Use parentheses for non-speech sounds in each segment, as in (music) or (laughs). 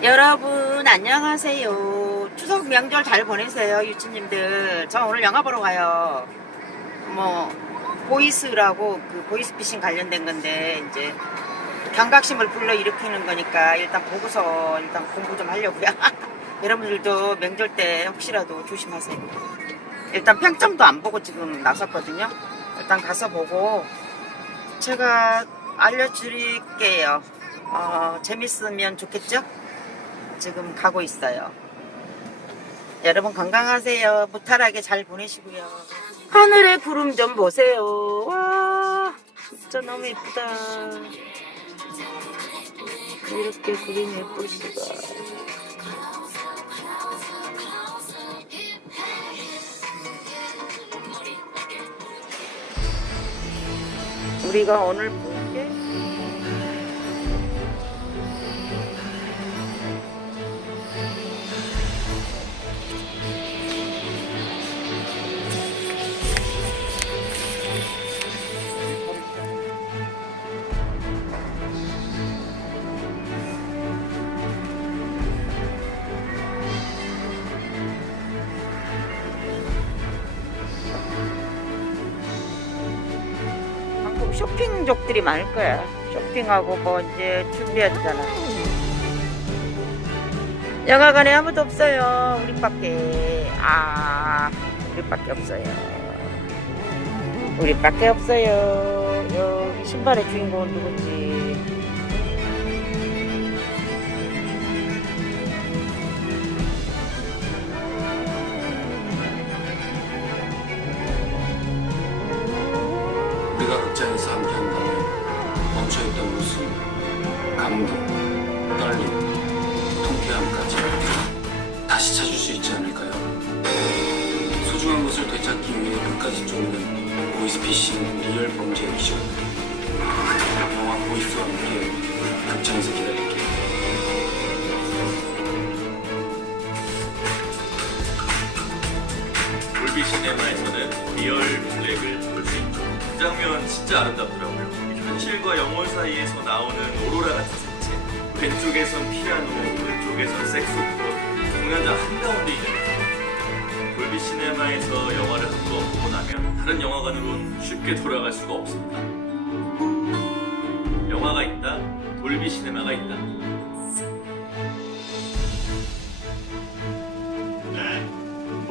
여러분 안녕하세요. 추석 명절 잘 보내세요 유치님들. 저 오늘 영화 보러 가요. 뭐 보이스라고 그 보이스피싱 관련된 건데 이제 경각심을 불러 일으키는 거니까 일단 보고서 일단 공부 좀 하려고요. (laughs) 여러분들도 명절 때 혹시라도 조심하세요. 일단 평점도 안 보고 지금 나섰거든요. 일단 가서 보고 제가 알려드릴게요. 어, 재밌으면 좋겠죠? 지금 가고 있어요. 여러분 건강하세요. 무탈하게 잘 보내시고요. 하늘의 구름 좀 보세요. 와, 진짜 너무 예쁘다. 이렇게 구름이 예쁠 수가. 우리가 오늘 쇼핑족들이 많을 거야. 쇼핑하고 뭐 이제 준비해야 되잖아. 영화관에 아무도 없어요. 우리밖에. 아, 우리밖에 없어요. 우리밖에 없어요. 여기 신발의 주인공은 누군지. 웃음, 감동, 떨림, 통쾌함까지 다시 찾을 수 있지 않을까요? 소중한 것을 되찾기 위해 끝까지 쫓는 보이스피싱 리얼 범죄 액션 영화 보이스와 함께 극장에서 기다릴게요 돌비 시네마에서는 리얼 블랙을 볼 수 있죠. 그 장면 진짜 아름답더라고요. 현실과 영혼 사이에서 나오는 오로라 같은 색채. 왼쪽에선 피아노, 오른쪽에선 색소폰, 공연장 한가운데 있는. 돌비 시네마에서 영화를 한 번 보고 나면 다른 영화관으론 쉽게 돌아갈 수가 없습니다. 영화가 있다, 돌비 시네마가 있다.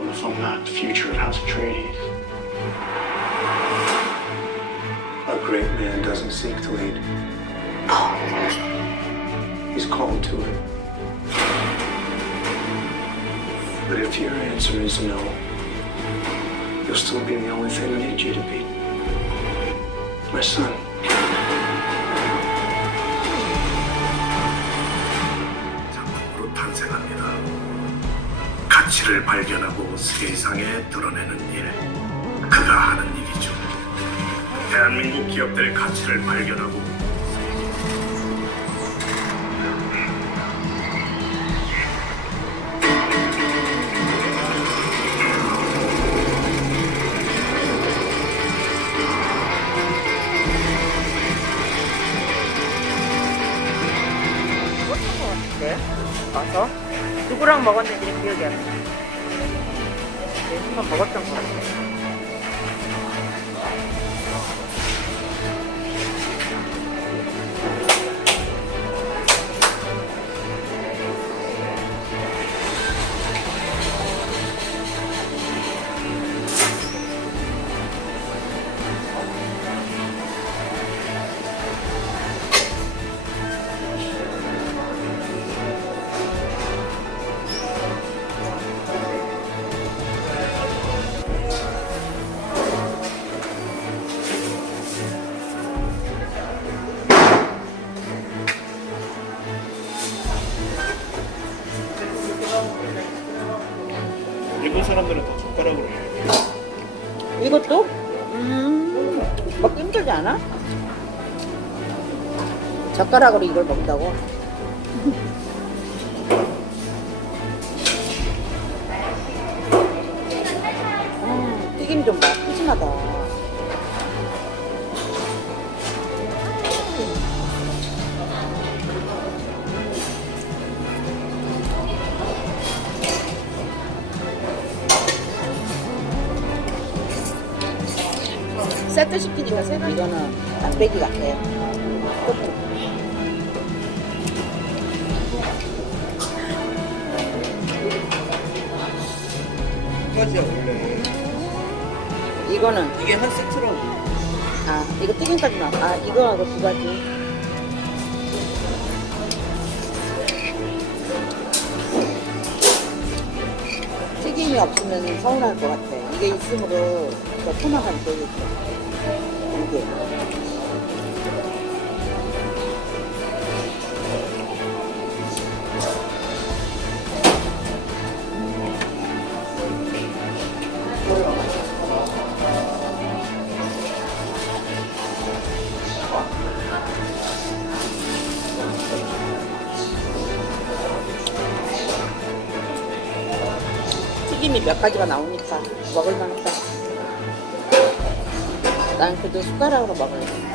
If I'm not the future of House Atreides? Great man doesn't seek to lead. He's called to it. But if your answer is no, you'll still be the only thing I need you to be. My son. 작품으로 탄생합니다. 가치를 발견하고 세상에 드러내는 일, 그가 하는. 대한민국 기업들의 가치를 발견하고 같은데? 가서? 누구랑 먹었는지는 기억이 안 나. 네, 한번 먹었던 것 같아. 일본 사람들은 다 젓가락으로 해요. 이것도? 음, 먹기 힘들지 않아? 젓가락으로 이걸 먹는다고? (laughs) 음, 튀김 좀 봐. 푸짐하다. 시키니까 새가 이거는 담배기 같아. 가지야 원래 이거는 이게 한 세트로 아 이거 튀김까지만 아 이거하고 두 가지. 튀김이 없으면 서운할 것 같아. 이게 있으므로 더 토막하면 되겠어. 이게. 튀김이 몇 가지가 나오니까 먹을만하다. 난 그래도 숟가락으로 먹을래.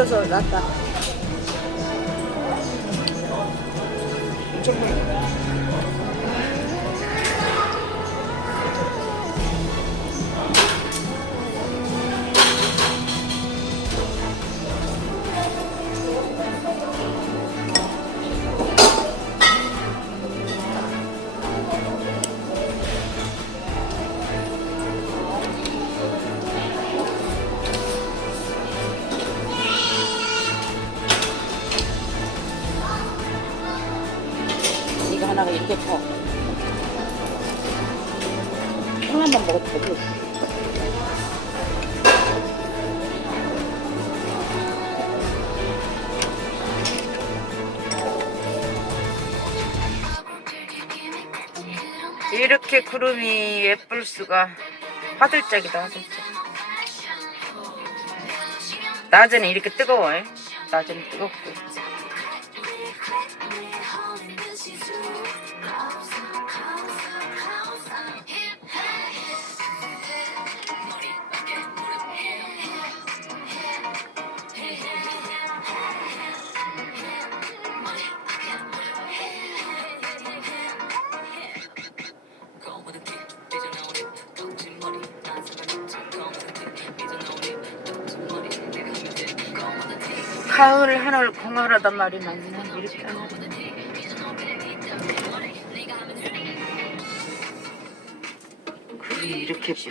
있어서 낫다. 엄청 많 하나가 이렇게 커. 하나만 되고. 이렇게 구름이 예쁠 수가 화들짝이다 화들짝 낮에는 이렇게 뜨거워요 낮에는 뜨겁고 가을 하늘 공활하단 말이 맞네 이렇게 하면 글이 이렇게 수